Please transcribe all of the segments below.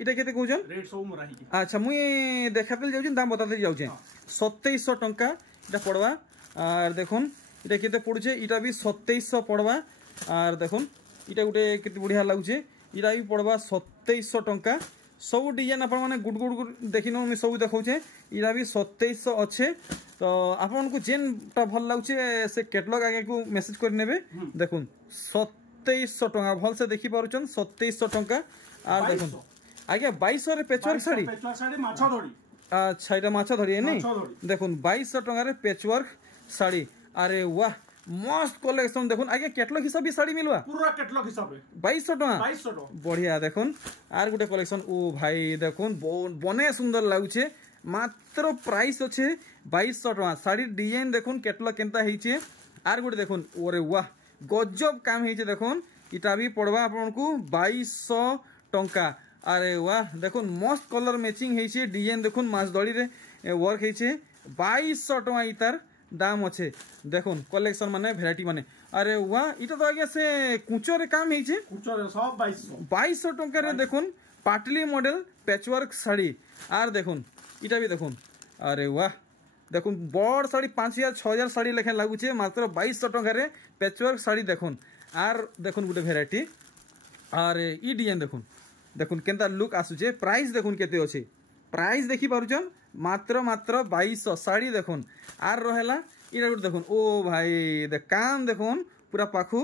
इटा केते कहउछन रेट सब मोरा ही अच्छा मुई देखाते जाउछन दाम बताते जाउछे 2700 टंका इटा पड़वा और देखुन इटा केते पड़ुछे इटा भी 2700 पड़वा और देखुन इटा गुटे केते बढ़िया लागुछे इटा भी पड़वा 2700 टंका सब डिजाइन आपण माने गुड गुड देखिनो मैं सब देखाउछे इटा भी 2700 अच्छे तो आपन को जेनटा भल लागुछे से कैटलॉग आगे को मेसेज कर नेबे देखुन 2700 टंका भल से देखि पारुछन 2700 टंका और देखुन आगे 2200 रे पेचवर्क साड़ी माछा धड़ी अच्छा এটা মাছা ধরি নাই দেখুন 2200 টাকার পেচওয়ার্ক শাড়ি আরে वाह मस्त कलेक्शन देखुन आगे कैटलॉग हिसाब भी साड़ी मिलवा पूरा कैटलॉग हिसाब 2200 टाका बढ़िया देखुन आर गुटे कलेक्शन ओ भाई देखुन बने सुंदर लागुछे मात्र प्राइस अच्छे 2200 टाका साड़ी डिजाइन देखुन कैटलॉग केनता हेइछे आर गुटे देखुन ओरे वाह गजब काम हेइछे देखुन इटा भी पड़वा आपनको 2200 टंका अरे वाह देखुन मस्त कलर मैचिंग हेइछे डिजाइन देखुन माछदड़ी रे वर्क हेइछे 2200 टका इतार दाम अच्छे देखुन कलेक्शन माने भेराइटी माने अरे वाह इटा तो आगे से कुचो रे काम हेइछे कुचो रे सब 2200 टका रे देखुन पाटली मॉडल पैचवर्क साड़ी आर देखुन इटा भी देखुन अरे वाह देखुन बड़ साड़ी 5000 6000 साड़ी लेखे लागुछे मात्र 2200 टका रे पैचवर्क साड़ी देखुन आर देखुन गुटे भेराइटी आर ई डिजाइन देखुन देखुन केनता लुक आसुचे प्राइस देखुन केते अछि प्राइस देखि पारुचन मात्र 2200 साड़ी देखुन आर रहेला इरा गुटे देखुन ओ भाई दे काम देखुन पूरा पाखु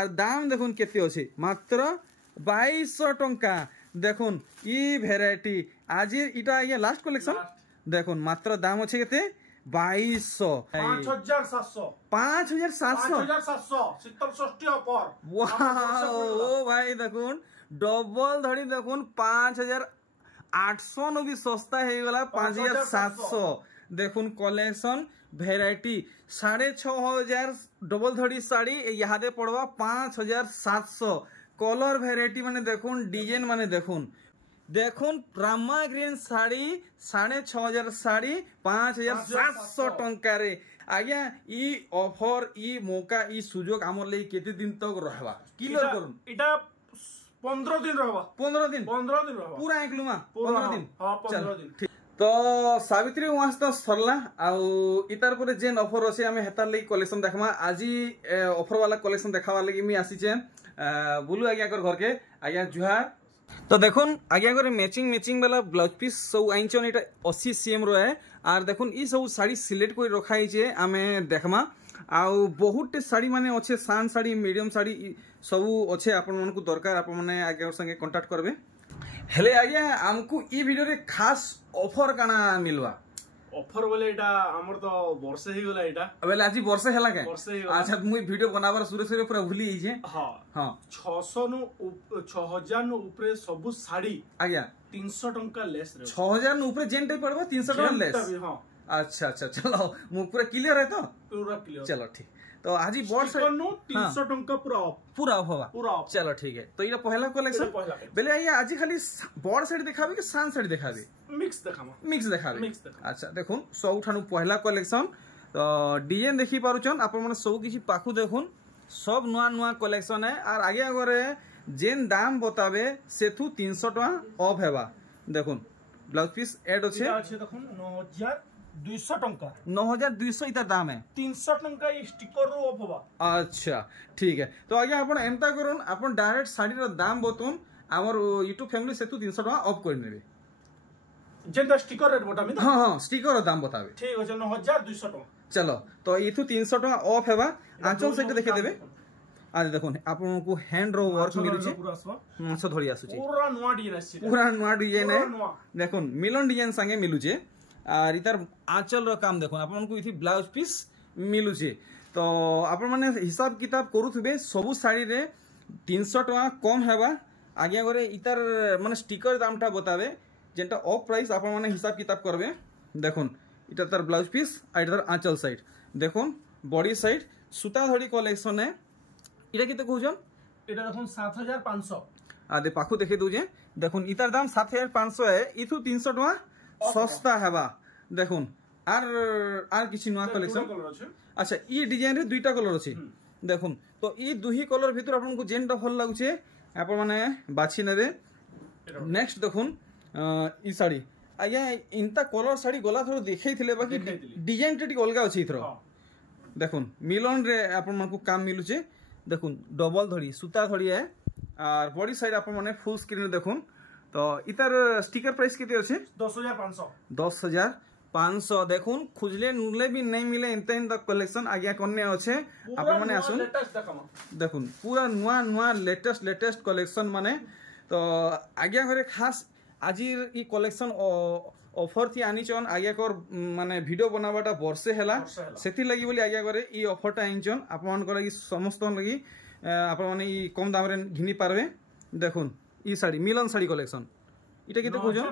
आर दाम देखुन केते अछि मात्र 2200 टंका देखुन ई भेराइटी आज इटा ये लास्ट कलेक्शन देखुन मात्र दाम अछि केते 2200 5700 शीतल षष्ठी ऑफर ओ भाई देखुन डबल धड़ी देखुन 5800 नो भी सस्ता है गला 5700 देखुन कलेक्शन भेराइटी 6500 डबल धड़ी साड़ी यहाँ दे पड़वा 5700 कलर भेराइटी माने देखुन डिजाइन माने देखुन देखुन रामा ग्रीन साड़ी 6500 साड़ी 5700 टंका रे आज्ञा ई ऑफर ई मौका ई सुजोग हमर ले केते दिन तक रहबा क्लियर करूं इटा 15 दिन रहबा 15 दिन रहबा पूरा एकलुमा 15 दिन हां 15 दिन ठीक तो सावित्री वास तो सरला आउ इतार पर जेन ऑफर अछि हमें हेतार लई कलेक्शन देखमा आजी ऑफर वाला कलेक्शन देखावा लगी मी आसीचे बोलू आज्ञा कर घर के आज्ञा जुहार तो देखुन आगे आगे मैचिंग वाला ब्लाउज पीस सब आईचन एटा 80 सीएम रो है आर देखुन ई सब साड़ी सिलेक्ट कोई रखा है आमे देखमा आउ बहुत साड़ी माने अच्छे सान साड़ी मीडियम साड़ी सब अच्छे आपण मन को दरकार आपण माने आगे संगे कांटेक्ट करबे हेले आगे हमको ई वीडियो रे खास ऑफर काना मिलवा ऑफर बोले एटा हमर तो वर्षे ही गला एटा अबे आज वर्षे हला के वर्षे ही अच्छा मुई वीडियो बनावर सुरे पूरा भूली जे हां हां 600 नु 6000 नु ऊपर सब साड़ी आज्ञा 300 टंका लेस रे 6000 नु ऊपर जेन टाइप पड़बा 300 टंका लेस हां अच्छा अच्छा चलो मु पूरा क्लियर है तो पूरा क्लियर चलो ठीक तो आज बॉर्ड से 300 टंका पूरा ऑफ चलो ठीक है तो ये पहला कलेक्शन बेले आइए आज खाली बॉर्ड साइड दिखाबे कि सान साइड दिखाबे मिक्स देखाबे अच्छा देखुन सब ठानु पहला कलेक्शन तो डिजाइन देखि पारुचन आपण मन सब किछि पाखु देखुन सब नुआ नुआ कलेक्शन है और आगे अगरे जेन दाम बताबे सेथु 300 टका ऑफ हेबा देखुन ब्लाउज पीस ऐड अछि देखुन 9200 टंका 9200 इता दाम है 300 टंका ये स्टिकर रो ऑफ होबा अच्छा ठीक है तो आगे आपण एंता करूँ आपण डायरेक्ट साड़ी रो दाम बतून हमर YouTube फैमिली सेतु 300 टका ऑफ कर नेबे जेंता स्टिकर रेट बता में हां हां स्टिकर रो दाम बताबे ठीक है 9200 टका चलो तो इथु 300 टका ऑफ हेबा आंचल सेट देखे देबे आज देखुन आपन को हैंड रो वर्क मिलु छै माछ धरि आसु छै पूरा नुआ डिजाइन है देखुन मिलन डिजाइन संगे मिलु छै और इतार आंचल रो काम देखुन आपन को इथि ब्लाउज पीस मिलु छै तो आपन माने हिसाब किताब करूथबे सब साड़ी रे 300 टका कम हेबा आगे गरे इतार माने स्टिकर दामटा बताबे जेंटा ऑफ प्राइस आपन माने हिसाब किताब करबे देखुन इटा तार ब्लाउज पीस आ इधर आंचल साइड देखुन बॉडी साइड सूता धड़ी कलेक्शन है इटा केते कहउछन इटा देखुन 7500 आदे पाखु देखे दोजे देखुन इतार दाम 7500 है इथु 300 टका सस्ता हेबा देखुन आर किछि नुआ कलेक्शन अच्छा ई डिजाइन रे दुईटा कलर अछि देखुन तो ई दुही कलर भीतर आपन को जेनटा भल लागुछे आपन माने बाछि नेबे नेक्स्ट देखुन ई साड़ी आज्ञा इंता कलर शाड़ी गला थोड़ा देखई बाकी डिजाइन टे अलग अच्छे इथर देखुन मिलन रे आपण मानकु काम मिलुचे देखुन डबल धड़ी सूता धड़ी है और बॉडी साइड आपण माने फुल स्क्रीन देखुन तो इतार स्टिकर प्राइस केते अछि 10,500 देखुन खुजले नुले भी नहीं मिले इंता कलेक्शन आज्ञा करने अच्छे आपण माने आसुन देखुन पूरा नुआ नुआ लेटेस्ट कलेक्शन माने तो आज्ञा घरे खास आज ई कलेक्शन ऑफर थी आनीचन आज्ञा कर माने वीडियो बनावाटा वर्षे हैला सेति लगी बोली आज्ञा करे ई ऑफरटा आनीचन आपन को लगी समस्त लगी आपण माने ई कम दाम रे घिनी पारबे देखुन ई साड़ी मिलन साड़ी कलेक्शन इटा केते खोजो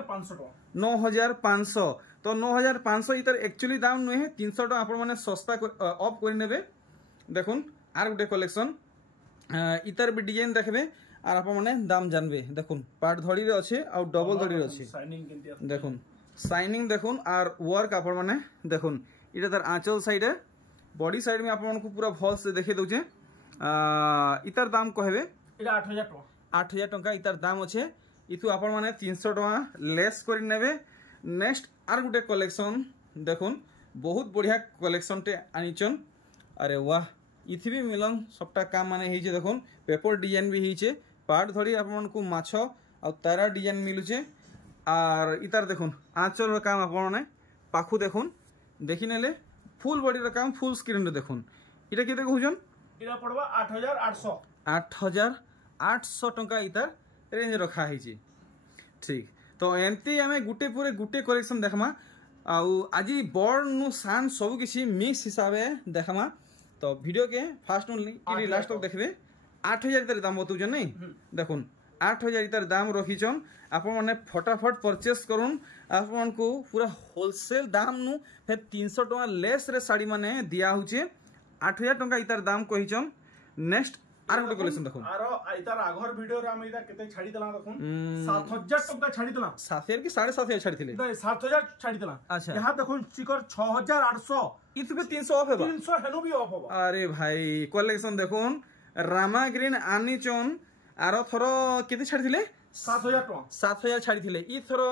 9,500 तो 9,500 इतर एक्चुअली दाम नुहे 300 टका आपण माने सस्ता ऑफ कर नेबे देखुन आर गुटे कलेक्शन इतर भी डिजाइन देखबे और आप माने दाम जानबे देखुन पार्ट धड़ी रे अच्छे और डबल धड़ी रे अच्छे देखुन शाइनिंग देखुन और वर्क आप माने देखुन इटा तार आंचल साइड है बॉडी साइड में आप को पूरा भल से देखे दउचे इतर दाम कहबे इटा 8,000 टका इतर दाम अच्छे इथु आप माने 300 टका लेस कर नेबे नेक्स्ट आर गुटे कलेक्शन देखुन बहुत बढ़िया कलेक्शन टे आनीचन अरे वाह इथि भी मिलन सबटा काम माने हिचे देखुन पेपर डिजाइन भी हिचे पार्ट धड़ी आपन को माछ और तारा डिजाइन मिलुचे और इतार देखुन आंचल रो काम आपन माने पाखु देखुन देखि नेले फुल बॉडी रो काम फुल स्क्रीन रे देखुन इटा केते कहउजन इटा पड़बा 8,800 टका इतार रेंज रखा हिचे ठीक तो एंती आमे गुटे कलेक्शन देखमा आउ आज बड़ नु सान सब किसी मिक्स हिसाबे देखमा तो वीडियो के फास्ट नु लास्ट तक देखबे 8,000 इतार दाम बतौजन नहीं देखुन 8,000 इतार दाम रखीचन आप माने फटाफट परचेस करुन आपन को पूरा होलसेल दाम नु फिर 300 टका लेस रे साड़ी माने दिया होचे 8,000 टका इतार दाम कहिचन नेक्स्ट आर गुटे कलेक्शन देखुन आरो इतार आघर वीडियो रे हम इता केते छाडी दला देखुन 7,000 टका छाडी दला 7,000 की 7,500 छाडी थिले 7,000 छाडी दला अच्छा यहां देखुन स्टिकर 6,800 इतबे 300 ऑफ हेबा 300 हेनु भी ऑफ होबा अरे भाई कलेक्शन देखुन रामा ग्रीन आनीचन आरो थरो केते छाडी थिले 7,000 टका 7,000 छाडी थिले ई थरो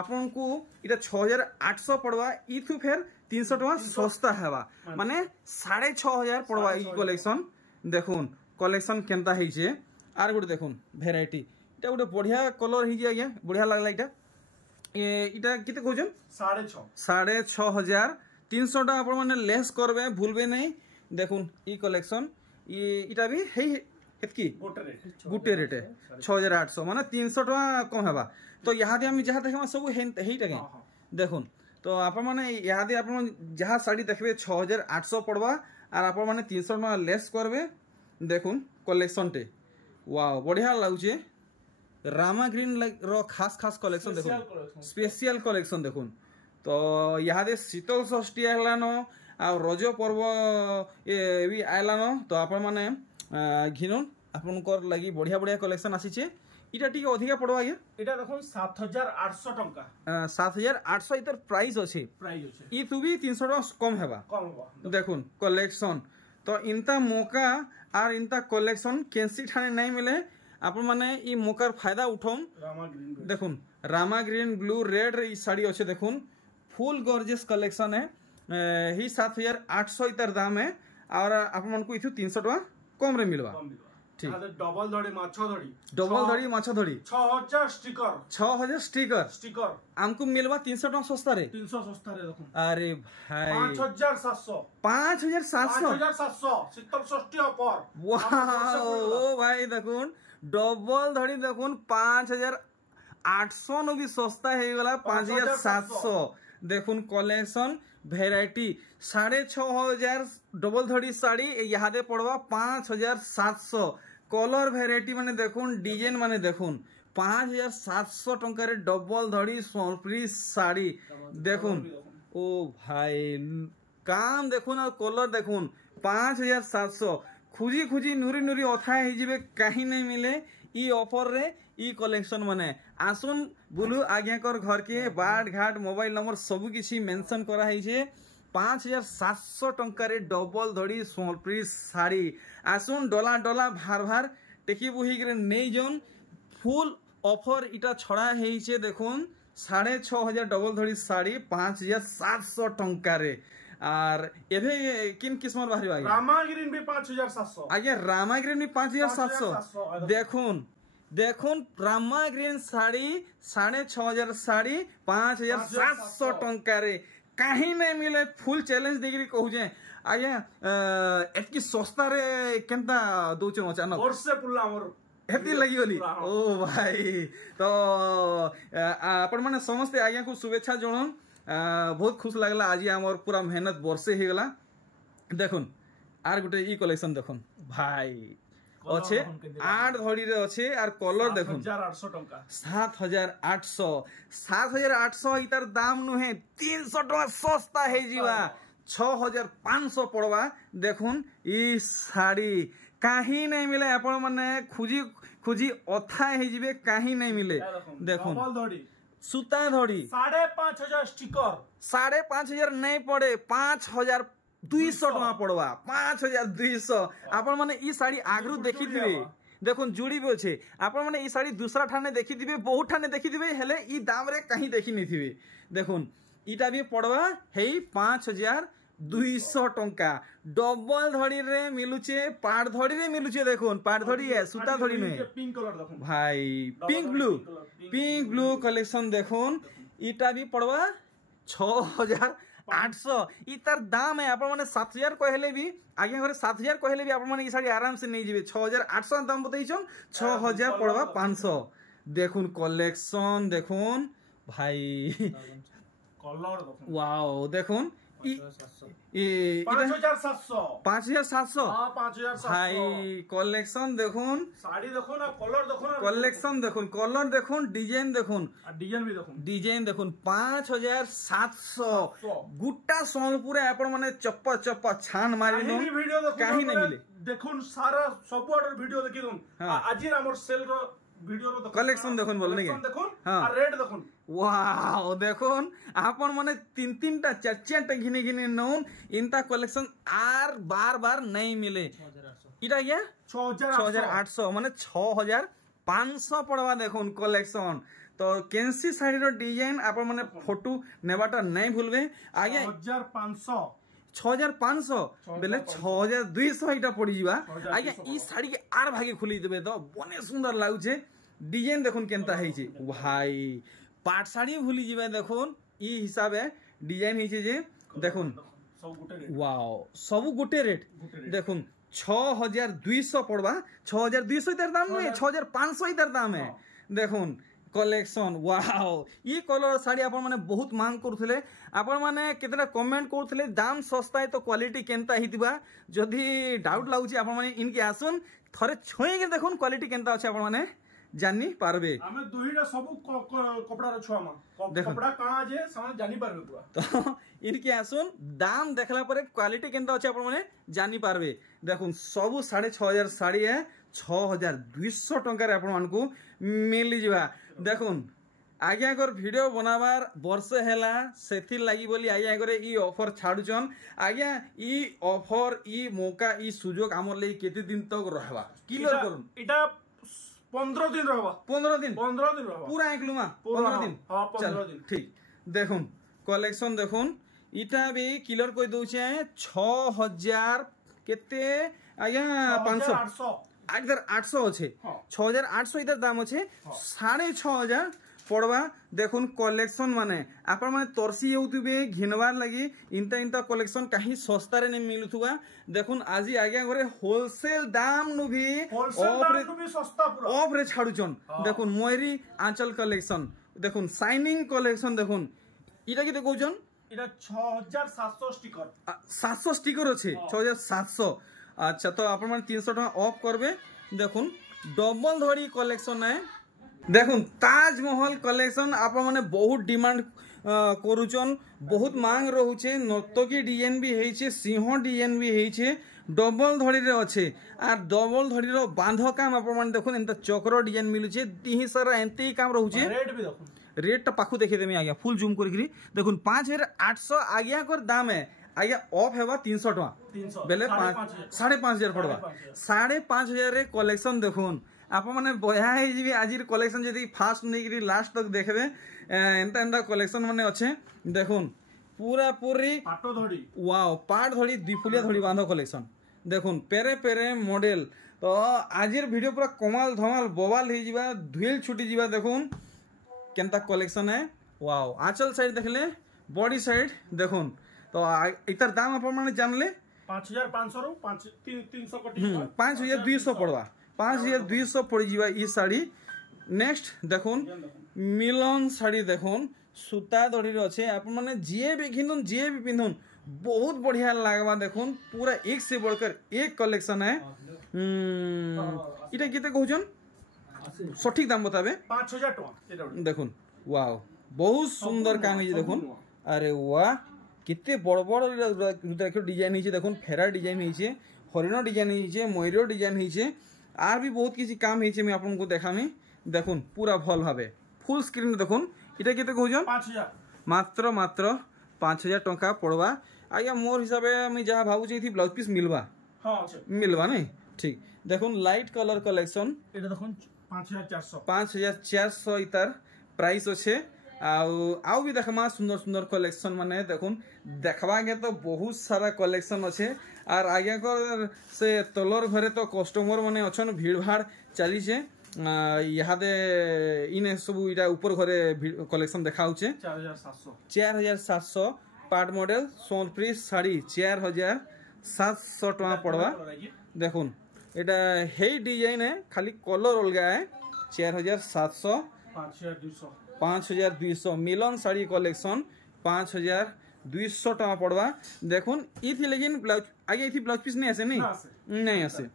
आपन को इटा 6,800 पड़वा इथु फेर 300 टका सस्ता हेबा माने 6,500 पड़वा ई कलेक्शन देखुन कलेक्शन केनता हिचे आर गुटे देखुन वेराइटी इटा गुटे बढ़िया कलर हिजे आज्ञा बढ़िया लागला इटा केते कहउजन 6,500 300 टका आपण माने लेस करबे भूलबे नहीं देखुन ई कलेक्शन इटा भी हेई एतकी गुटे रेट 6,800 माने 300 टका कम हेबा तो यहाँ दे हम जहाँ देखमा सब हेई टके देखुन तो आपण माने यहाँ दे आपण जहाँ साड़ी देखबे 6,800 पड़वा और आपण माने 300 टका लेस करबे देखुन कलेक्शन टे वाओ बढ़िया लागुचे रामा ग्रीन रो खास कलेक्शन देखुन स्पेशल कलेक्शन देखुन तो यहाँ दे शीतल षष्ठी आलानो आ रज पर्व ये भी आलानो तो आपण माने घिनुन आपन कर लागि बढ़िया कलेक्शन आसीचे इटा ठीक अधिका पड़ो आज्ञा इटा देखुन 7,800 टका 7,800 इतर प्राइस अछि ई तू भी 300 टका कम हेबा देखुन कलेक्शन तो इनता मौका और इनता कलेक्शन केंसी ठाने नहीं मिले आपण माने ई मौकार फायदा उठोम देखुन रामा ग्रीन ब्लू रेड रे साड़ी अच्छे देखुन फुल गॉर्जियस कलेक्शन है ही 7,800 इतर दाम है और आप मन को इथु 300 टका कम रे मिलवा ठीक डबल धड़ी माछ धड़ी 6,000 स्टिकर हमको मिलवा 300 टका सस्ता रे 300 सस्ता रे देखुन अरे भाई 5,700 शीतल षष्ठी ऑफर वाओ ओ भाई देखुन डबल धड़ी देखुन 5,800 नो भी सस्ता है गला 5,700 देखुन कलेक्शन वेराइटी 6,500 डबल धड़ी साड़ी यहाँ दे पड़वा 5,700 कलर वेराइटी माने देखुन डिजाइन माने देखुन 5,700 टंका रे डबल धड़ी सोनप्री साड़ी देखुन ओ भाई काम देखुन और कलर देखुन 5,700 खुजी नुरी अथा हिजिबे कहीं नहीं मिले ई ऑफर रे ई कलेक्शन माने आसुन बुलू आज्ञाकर घर के बाट घाट मोबाइल नंबर सब किसी मेंशन करा है 5,700 टंका रे डबल धड़ी सोनप्री साड़ी आसुन डोला भार टेकी बुही करे नहीं जन फुल অফর ইটা ছড়া হয়েছে দেখুন 6500 ডবল ধড়ি শাড়ি 5700 টঙ্কারে আর এভে কিন কিসমত বাহারি আগে রামা গ্রিন বি 5700 আগে রামা গ্রিন বি 5700 দেখুন দেখুন রামা গ্রিন শাড়ি 6500 শাড়ি 5700 টঙ্কারে কাহি নাই মিলে ফুল চ্যালেঞ্জ দেখিরি কହୁছে আজ্ঞା এতকি সস্তারে কেনতা দଉଛ অচানক ବର୍ଷେ ପୁଲା ଆମର ହେତି ଲାଗିଗଲି ଓ ଭାଇ ତ ଆପଣ ମାନେ ସମସ୍ତେ ଆଜ୍ଞା କୁ शुभेच्छा ଜଣାଉନ୍ ବହୁତ ଖୁସି ଲାଗିଲା ଆଜି ଆମର ପୁରା मेहनत ବର୍ଷେ ହେଇଗଲା ଦେଖୁন আর গোটে ই কলেকশন দেখুন ভাই আছে 8 ধড়ি রে আছে আর কলর দেখুন 7800 টাকা 7800 ইতার দাম নুহে 300 টাকা সস্তা হয়ে যাবা 6500 পড়বা দেখুন ই শাড়ি কাহি নাই মিলে আপন মানে খুঁজি খুঁজি অথা হয়ে যাবে কাহি নাই মিলে দেখুন সুতা ধড়ি 5500 স্টিকর 5500 নাই পড়ে 5200 টাকা পড়বা 5200 আপন মানে ই শাড়ি আগ্রু দেখি দিবে দেখুন জুড়ি বি আছে আপন মানে ই শাড়ি দুসরা ঠানে দেখি দিবে বহুত ঠানে দেখি দিবে হেলে ই দাম রে কাহি দেখি নিথিবে দেখুন ইটা বি পড়বা হেই 5200 টঙ্কা ডবল ধড়ি রে মিলুছে পাট ধড়ি রে মিলুছে দেখুন পাট ধড়ি সুতা ধড়ি নয় পিঙ্ক কালার দেখুন ভাই পিঙ্ক ব্লু কালেকশন দেখুন ইটা বি পড়বা 6800 ইতার দাম है আপন মানে 7000 কইলে বি আগে ঘরে 7000 কইলে বি আপন মানে ই শাড়ি আরাম সে নেই যাবে 6800 দাম বতাইছন 6000 পড়বা 500 দেখুন কালেকশন দেখুন ভাই কলর দেখুন ওয়াও দেখুন 5700 ভাই কালেকশন দেখুন শাড়ি দেখুন আর কলর দেখুন কালেকশন দেখুন কলর দেখুন ডিজাইন দেখুন আর ডিজাইন বি দেখুন ডিজাইন দেখুন 5700 গুটা সম্বলপুরে আপন মানে চপ্পা চপ্পা ছান মারি নো ভিডিও কাহি নাই মিলে দেখুন সারা সব অর্ডার ভিডিও দেখি দেখুন আজির আমার সেল র ভিডিও র কালেকশন দেখুন বল নাকি দেখুন আর রেট দেখুন ওয়াও দেখুন আপন মানে তিন তিনটা চার চারটা ঘিনে ঘিনে নউন ইনতা কালেকশন আর বার বার নাই মিলে এটা গিয়া 6800 মানে 6500 পড়বা দেখুন কালেকশন তো কেনসি শাড়ির ডিজাইন আপন মানে ফটো নেবাটা নাই ভুলবে আগে 6500 বেলে 6200 এটা পড়ি যা আগে ই শাড়ি কে আর ভাগে খুলি দেবে তো বনে সুন্দর লাগুছে ডিজাইন দেখুন কেনতা হইছে ভাই পাট শাড়ি ভুলি যাবে দেখুন ই হিসাবে ডিজাইন হইছে যে দেখুন ওয়াও সব গোটে রেট দেখুন 6200 পড়বা 6200 ইতার দাম নয় 6500 ইতার দাম है দেখুন কলেকশন ওয়াও ই কলর শাড়ি আপন মানে বহুত মাং করুলে আপন মানে কেতটা কমেন্ট করুলে দাম সস্তা তো কোয়ালিটি কেনতা হিতিবা যদি ডাউট লাগুছি আপন মানে ইনকে আসুন থরে ছুঁয়ে দেখুন কোয়ালিটি কেনতা আছে আপন মানে জানি পারবে আমি দুইটা সব কপড়ার ছোঁয়া কপড়া কানা যে সামনে জানি পারবে পুরা তো ইনকে আসুন দাম দেখলা পরে কোয়ালিটি কেনতা আছে আপন মানে জানি পারবে দেখুন সবু 6500 শাড়ি 6200 টঙ্কার আপন মানকু মিলি যাবা দেখুন আগে আগর ভিডিও বনাবার বর্ষে হেলা সেথির লাগি বলি আগে আগরে ই অফর ছাড়ুছন আগে ই অফর ই মৌকা ই সুযোগ আমর লাগি কেতে দিন তক রহবা ক্লিয়ার করুন এটা 15 দিন রহবা 15 দিন রহবা পুরা একলুমা 15 দিন हां 15 दिन ঠিক দেখুন কালেকশন দেখুন ইটা বি ক্লিয়ার কই দউছে 6000 কেতে আয়া 500 800 আছে 6800 ইতার দাম আছে 6500 পড়বা দেখুন কালেকশন মানে আপন মানে তরসি যাউতিবে ঘিনবার লাগি ইনতা ইনতা কালেকশন কাহি সস্তারে নে মিলুথুবা দেখুন আজি আগে ঘরে হোলসেল দাম নুবি সস্তা পুরা অফরে ছাড়ুছন দেখুন ময়ূরী আঁচল কালেকশন দেখুন শাইনিং কালেকশন দেখুন এটা কি দেখুছন এটা 6700 স্টিকার 700 স্টিকার আছে 6700 আচ্ছা তো আপন মানে 300 টাকা অফ করবে দেখুন ডবল ধড়ি কালেকশন है দেখুন তাজমহল কালেকশন আপন মানে বহুত ডিমান্ড করুছন বহুত মাং রহুছে নর্তকী ডিজাইন বি হইছে সিংহ ডিজাইন বি হইছে ডবল ধড়িরে আছে আর ডবল ধড়ির বাঁধ কাম আপন মানে দেখুন এন্তা চক্র ডিজাইন মিলুছে দিহি সারা এন্তি কাম রহুছে রেট বি দেখুন রেটটা পাখু দেখে দেমি আগে ফুল জুম করি দেখুন 5800 আগে কর দাম है आगे ऑफ है 300 टका बेले 5500 पड़वा 5500 रे कलेक्शन देखुन आपण माने बया हे जिबे आजिर कलेक्शन जदी फास्ट नै लास्ट तक देखबे एंता एंता कलेक्शन माने अच्छे देखुन पूरा पूरी पाटो धड़ी वाओ पाट धड़ी दुफुलिया धड़ी बांध कलेक्शन देखुन पेरे पेरे मॉडल तो आजिर वीडियो पूरा कमाल धमाल बवाल हो जिबा धुल छुटी जिबा देखुन केनता कलेक्शन है वाओ आंचल साइड देखले बॉडी साइड देखुन तो इतर दाम आपण माने जानले 5500 रो 300 कोटी 5200 पड़वा 5200 पड़ जिबा ई साड़ी नेक्स्ट देखुन मिलन साड़ी देखुन सूता दड़ी अच्छे आपण माने जे भी घिनुन जे भी पिंधुन बहुत बढ़िया लागवा देखुन पूरा एक से बढ़कर एक कलेक्शन है इटा केते कहउछन सठिक दाम बताबे 5000 टका देखुन वाओ बहुत सुंदर काम है देखुन अरे वाह कितने बड़ बड़ रुद्राक्ष डिजाइन है देखुन फेरा डिजाइन है हरिण डिजाइन है मयूर डिजाइन है आर भी बहुत किसी काम है मैं आपको देखामी देखुन पूरा भल भावे फुल स्क्रीन देखुन इटा केते कहउछन 5000 मात्र मात्र 5000 टका पड़वा आज्ञा मोर हिसाब से मुझे जहाँ भावुचे ये ब्लाउज पीस मिलवा हाँ मिलवा नहीं ठीक देखुन लाइट कलर कलेक्शन एटा देखुन 5400 5400 इतार प्राइस अच्छे आउ भी देखमा सुंदर सुंदर कलेक्शन माने देखुन देखवा के तो बहुत सारा कलेक्शन अच्छे और आगे कर से तलर घरे तो कस्टमर माने अच्छन भीड़ भाड़ चली यहाँ इने सब इटा ऊपर घरे कलेक्शन देखा 4700 पार्ट मॉडल सोनप्री साड़ी 4700 टका पड़वा देखुन एटा हे डिजाइन है खाली कलर अलग है 4700 5200 मिलन साड़ी कलेक्शन 5200 टका पड़वा देखुन इथि लेकिन ब्लाउज आगे इथि ब्लाउज पीस नहीं आसे नहीं आसे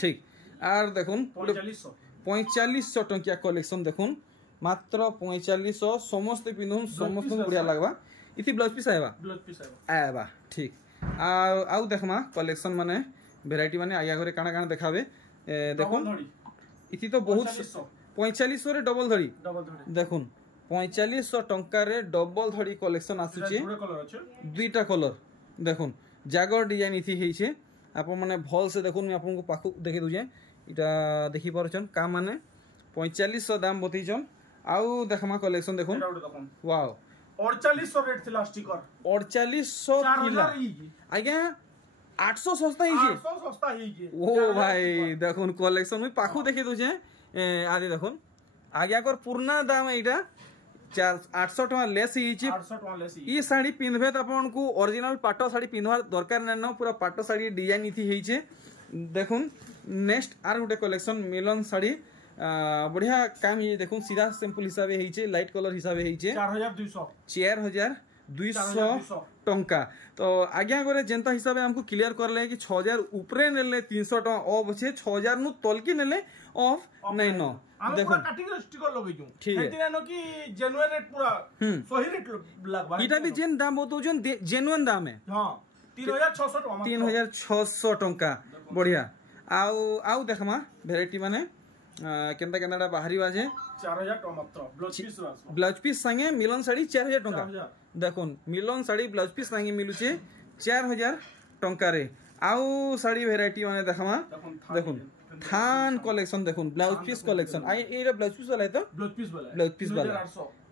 ठीक आर देखुन 4500 टंकिया कलेक्शन देखुन मात्र 4500 समस्त पिंधुन समस्त बढ़िया लगवा इथि ब्लाउज पीस आएबा ठीक आउ देखमा कलेक्शन माने वेराइटी माने आया घरे काना काना देखाबे देखुन इथि तो बहुत 4500 रे डबल धड़ी देखुन 4500 टंका रे डबल धड़ी कलेक्शन आसुचे दुईटा कलर देखुन जागर डिजाइन इथि हेइछे आपन माने भल से देखुन मैं आपन को पाखु देखि दुजे इटा देखि परछन का माने 4500 दाम बतैछन आउ देखमा कलेक्शन देखुन वाओ 4800 रेट थिला स्टिकर 4800 थिला आज्ञा 800 सस्ता ही ओ भाई देखुन कलेक्शन में पाखु देखि दुजे आदि देखुन आज्ञा कर पूर्णा दाम एटा 800 टका लेस ही साड़ी पिंधबे तो आपन को ओरिजिनल पाटो साड़ी पिंधवार दरकार न पूरा पाटो साड़ी डिजाइन इथि हेइछे देखुन नेक्स्ट आर गोटे कलेक्शन मिलन साड़ी बढ़िया काम ये देखुन सीधा सिंपल हिसाब हेइछे लाइट कलर हिसाब हेइछे 4200 टंका तो आज्ञा करे जेंता हिसाब हमको क्लियर करले कि 6000 ऊपरे नेले 300 टका ऑफ छे 6000 नु तलकी नेले ऑफ नहीं न देखो काटिंग स्टिकर लगैजु ठीक है एतिना कि जेन्युइन रेट पूरा सही रेट लगबा इटा भी जेन दाम बतौजन जेन्युइन दाम है हां 3600 टका 3600 टंका बढ़िया आउ देखमा वेराइटी माने केनता केनता बाहरी बाजे 4000 टका मात्र ब्लाउज पीस संगे मिलन साड़ी 4000 टंका देखुन मिलन साड़ी ब्लाउज पीस संगे मिलुचे 4000 टंका रे आउ साड़ी वेराइटी माने देखमा देखुन थान कलेक्शन देखुन ब्लाउज पीस कलेक्शन आई एरा ब्लाउज पीस वाला है तो ब्लाउज पीस वाला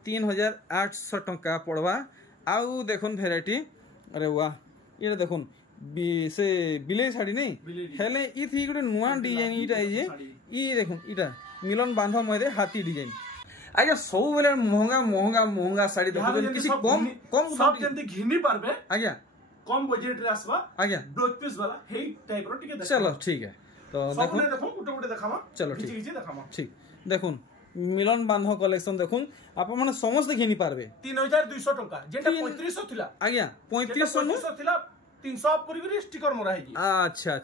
3800 टंका पड़वा आउ देखुन वेराइटी अरे वाह ये देखुन से बिले साड़ी नहीं हेले ई थी गुटे नुआ डिजाइन इटा जे ई देखुन इटा मिलन बांधा मधे हाथी डिजाइन आज्ञा सब बेले महंगा साड़ी देखो किसी कम सब जंती घिनी पारबे आज्ञा कम बजट रे आसबा आज्ञा ब्लाउज पीस वाला हे टाइप रो टिके चलो ठीक है तो देखो गुटे देखामा चलो ठीक देखुन मिलन बांध कलेक्शन देखुन आपण माने समस्त घिनी पारबे 3200 टका जेटा 3500 थिला आज्ञा 3500 थिला 300 अप करी स्टिकर मरा है अच्छा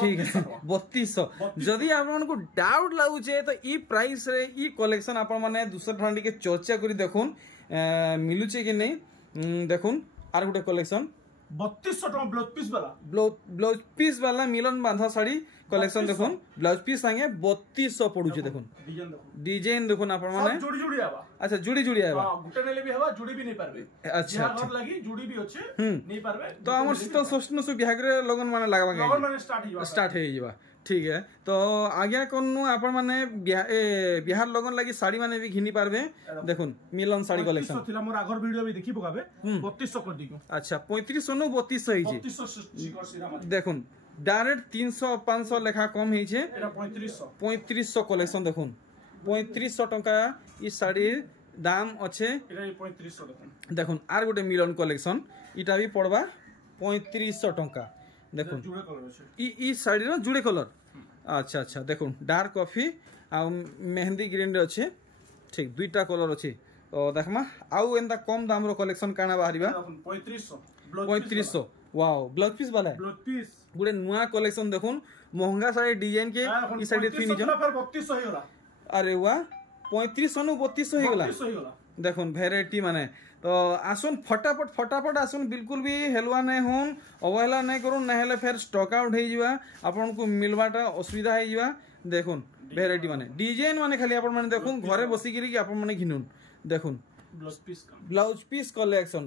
ठीक है 3200 जदि आपण को डाउट लागुचे तो ई प्राइस रे ई कलेक्शन आपण माने दूसरा ठांडी के चर्चा करी देखुन मिलुचे कि नहीं देखुन आर गुटे कलेक्शन 3200 टका ब्लाउज पीस वाला मिलन बांधा साड़ी कलेक्शन देखुन ब्लाउज पीस संगे 3200 पड़ुचे देखुन डिजाइन देखुन आपण माने जुड़ी आबा अच्छा जुड़ी आबा हां गुटे नेले भी हवा जुड़ी भी नहीं पारबे अच्छा घर लागि जुड़ी भी अच्छे नहीं पारबे तो हमर शीतल षष्ठी सु बिहागरे लगन माने लागबा लगन माने स्टार्ट हे जिबा ठीक है तो आज्ञा कनु आपण माने बिहार लगन लगी साड़ी माने भी घिनी पारबे देखुन मिलन साड़ी कलेक्शन थिला मोर आगर वीडियो भी देखि पकाबे 3200 कर दियो अच्छा 3500 नु 3200 ही जे 3200 देखुन डायरेक्ट 300 500 लेखा कम ही जे एटा 3500 कलेक्शन देखुन 3500 टका ई साड़ी दाम अच्छे एटा 3500 देखुन आर गोटे मिलन कलेक्शन इटा भी पड़वा 3500 टका देखुन जुड़े कलर अछि ई साड़ी रो जुड़े कलर अच्छा अच्छा देखुन डार्क कॉफी आ मेहंदी ग्रीन रे अच्छे ठीक दुईटा कलर अच्छे तो देखमा आउ एंदा कम दाम रो कलेक्शन काना बाहरिबा 3500 वाओ ब्लाउज पीस वाला ब्लाउज पीस गुडे नुआ कलेक्शन देखुन महंगा साड़ी डिजाइन के ई साड़ी थी निजन फिर 3200 हो गला अरे वाह 3500 नु 3200 हो गला देखुन वेराइटी माने तो आसुन फटाफट आसुन बिल्कुल भी हेलवा नहीं होन अवहेला नहीं करूँ ना फिर स्टॉक आउट हो आपन को मिलवाटा असुविधा हो देखुन वेराइटी माने डिजाइन माने खाली आपण माने देखुन घरे बसी गिरी आपण माने घिनुन देखुन ब्लाउज पीस कलेक्शन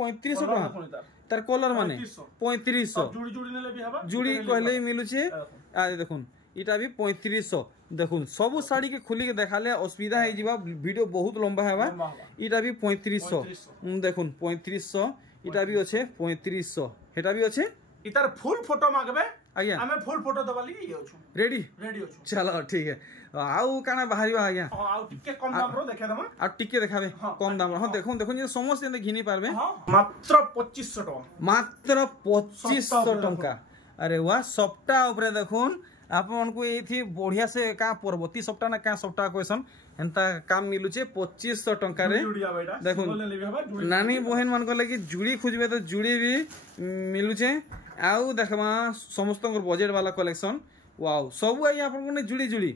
3500 टका तार कलर माने 3500 जुड़ी कहले मिलुचे आ देखुन इटा भी 3500 देखुन सबु साड़ी के खुली के देखाले असुविधा है जीवा वीडियो बहुत लंबा है इटा भी 3500 देखुन 3500 इटा भी अच्छे 3500 हेटा भी अच्छे इतार फुल फोटो मागबे आज्ञा हमें फुल फोटो दबा लगी ये अछु रेडी अछु चलो ठीक है आउ काना बाहरिबा आज्ञा आउ टिके कम दाम रो देखा दमा आ टिके देखाबे कम दाम हां देखुन ये समस्त एंदे घिनी पारबे मात्र 2500 टका मात्र 2500 टका अरे वाह सप्ताह ऊपर देखुन आपन को एथि बढ़िया से का परवर्ती सप्ताह ना का सप्ताह क्वेश्चन एंता काम मिलुचे 2500 टका रे देखुन नानी बहन मान को लगी जुड़ी खोजबे तो जुड़ी भी मिलुचे आउ देखमा समस्त बजेट वाला कलेक्शन वाओ सब आई आपन को जुड़ी जुड़ी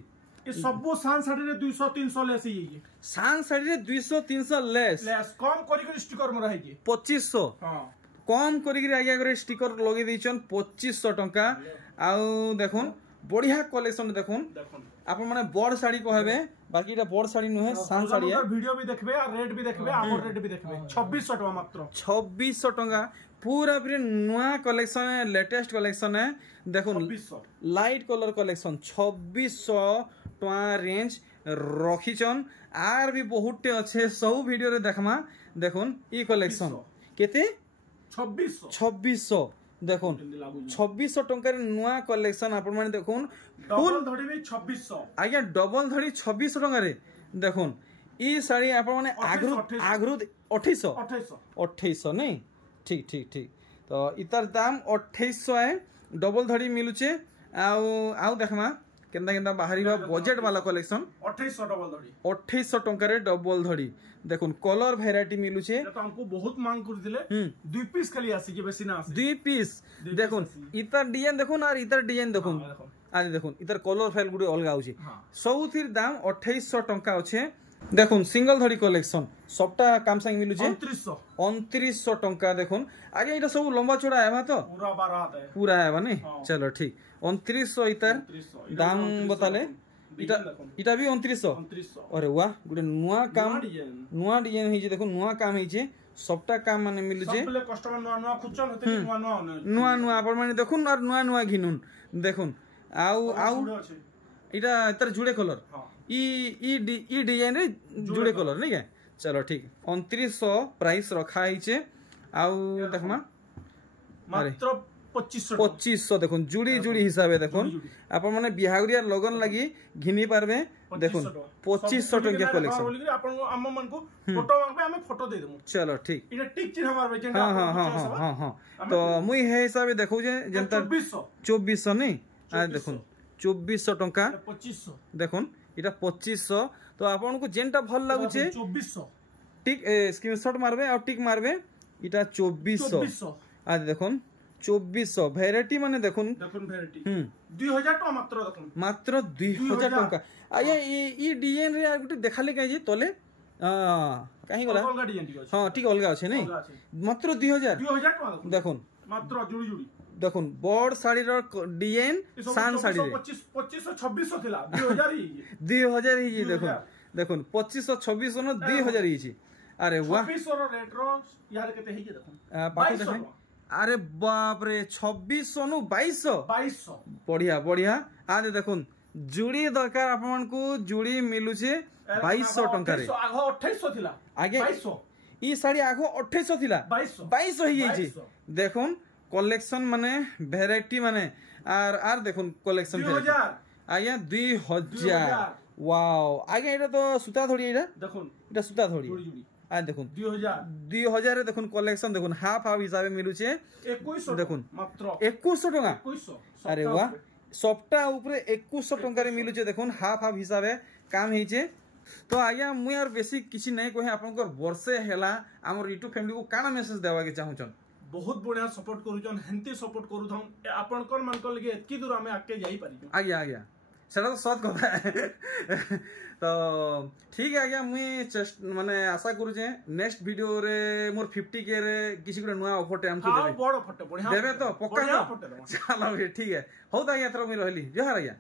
ये सब सान साड़ी रे 200 300 लेस ही सान साड़ी रे 200 300 लेस कम करी स्टिकर मरा है 2500 हां कम करी आगे करे स्टिकर लगे दैछन 2500 टका आउ देखुन बढ़िया कलेक्शन देखुन आपन माने बड़ साड़ी कहबे बाकी एटा बड़ साड़ी नुहे सान साड़ी है वीडियो भी देखबे और रेट भी देखबे आमर रेट भी देखबे 2600 टका मात्र 2600 टका पूरा पूरी नुआ कलेक्शन है लेटेस्ट कलेक्शन है देखुन लाइट कलर कलेक्शन 2600 टका रेंज रखिचन आर भी बहुते अच्छे सब वीडियो रे देखमा देखुन ई कलेक्शन केते 2600 देखुन 2600 टंका नुआ कलेक्शन आपण माने देखुन डबल धड़ी भी 2600 आज्ञा डबल धड़ी 2600 टंका रे देखुन ई साड़ी आपण माने आगरु 2800 नहीं ठीक ठीक ठीक तो इतार दाम 2800 है डबल धड़ी मिलुचे आउ देखमा केंदा केंदा बाहरिबा बजेट वाला कलेक्शन 2800 डबल धड़ी 2800 टंका रे डबल धड़ी देखुन कलर वेराइटी मिलुचे तो हमको बहुत मांग कर दिले दुई पीस खाली आसी के बेसी ना आसी दुई पीस देखुन इतर डिजाइन देखुन और इतर डिजाइन देखुन आज देखुन इतर कलर फाइल गुडे अलगा होची सबथिर दाम 2800 टंका अछि देखुन सिंगल धड़ी कलेक्शन सबटा काम संग मिलुचे 2900 टंका देखुन आगे इटा सब लंबा चौड़ा है तो पूरा बारात है पूरा है माने चलो ठीक 2900 इतर दाम बताले इटा भी 2900 अरे वाह गुडे नुआ डिजाइन हिजे देखो नुआ काम हिजे सबटा काम माने मिलु जे सबले कस्टमर नुआ खुचन होते नुआ आपण माने देखुन और नुआ घिनुन देखुन आउ इटा इतर जुड़े कलर ई डिजाइन रे जुड़े कलर नहीं है चलो ठीक 2900 प्राइस रखा हिचे आउ देखमा मात्र 2500 देखुन जुड़ी जुड़ी हिसाब देखुन आपण माने बिहागरिया लगन लगी घिनी पारबे देखुन 2500 टका कलेक्शन आपण हम मन को फोटो मांगबे हम फोटो दे देमु चलो ठीक इने टिक चिन्ह मारबे जेंटा हां तो मुई हे हिसाब देखौ जे जनता 2400 नहीं आ देखुन 2400 टका 2500 देखुन इटा 2500 तो आपण को जेंटा भल लागु छे 2400 टिक स्क्रीनशॉट मारबे और टिक मारबे इटा 2400 आ देखुन 2400 वेराइटी माने देखुन वेराइटी 2000 टका मात्र 2000 टका आया ई डिजाइन रे गुटे देखाले काई जे तले काहे गला अलगा डिजाइन हां ठीक अलगा আছে नहीं मात्र 2000 टका देखुन मात्र जुड़ी जुड़ी देखुन बड़ साड़ी रो डिजाइन सान साड़ी रे 2500 2600 थिला 2000 ही देखुन देखुन 2500 2600 न 2000 ही छी अरे वाह 2600 रो रेट रो यार केते हे जे देखुन पाखु देखै अरे बाप रे 2600 नु 2200 बढ़िया बढ़िया आज देखुन जुड़ी दरकार आपन को जुड़ी मिलुचे 2200 टंका रे आगो 2800 थिला आगे 2200 ई साड़ी आगो 2800 थिला 2200 ही जाई छी देखुन कलेक्शन माने वैरायटी माने आर देखुन कलेक्शन 2000 आज्ञा 2000 वाओ आज्ञा एटा तो सूता थोड़ी एटा देखुन एटा सूता थोड़ी आ देखुन 2000 रे देखुन कलेक्शन देखुन हाफ हाफ हिसाब मिलुचे 2100 देखुन मात्र 2100 टका 2100 अरे वाह सप्ताह ऊपर 2100 टंका रे मिलुचे देखुन हाफ हाफ हिसाब काम हेचे तो आज्ञा मु यार बेसी किछि नै कहे आपनकर वर्षे हेला हमर यूट्यूब फैमिली को काना मेसेज देवा के चाहूछन बहुत बढ़िया सपोर्ट करूछन हेंती सपोर्ट करूथन आपनकर मानकर लगे एतकी दूर हमें आके जाई पारि आज्ञा आज्ञा सेटा तो सत कथा है तो ठीक है आज्ञा मुई माने आशा करू जे नेक्स्ट वीडियो रे मोर 50K रे किसी गुटे नुआ ऑफर टे हमको देबे बड़ ऑफर टे बढ़िया देबे तो पक्का चलो ठीक है हो त आज्ञा थरो मुई रहली जोहार आज्ञा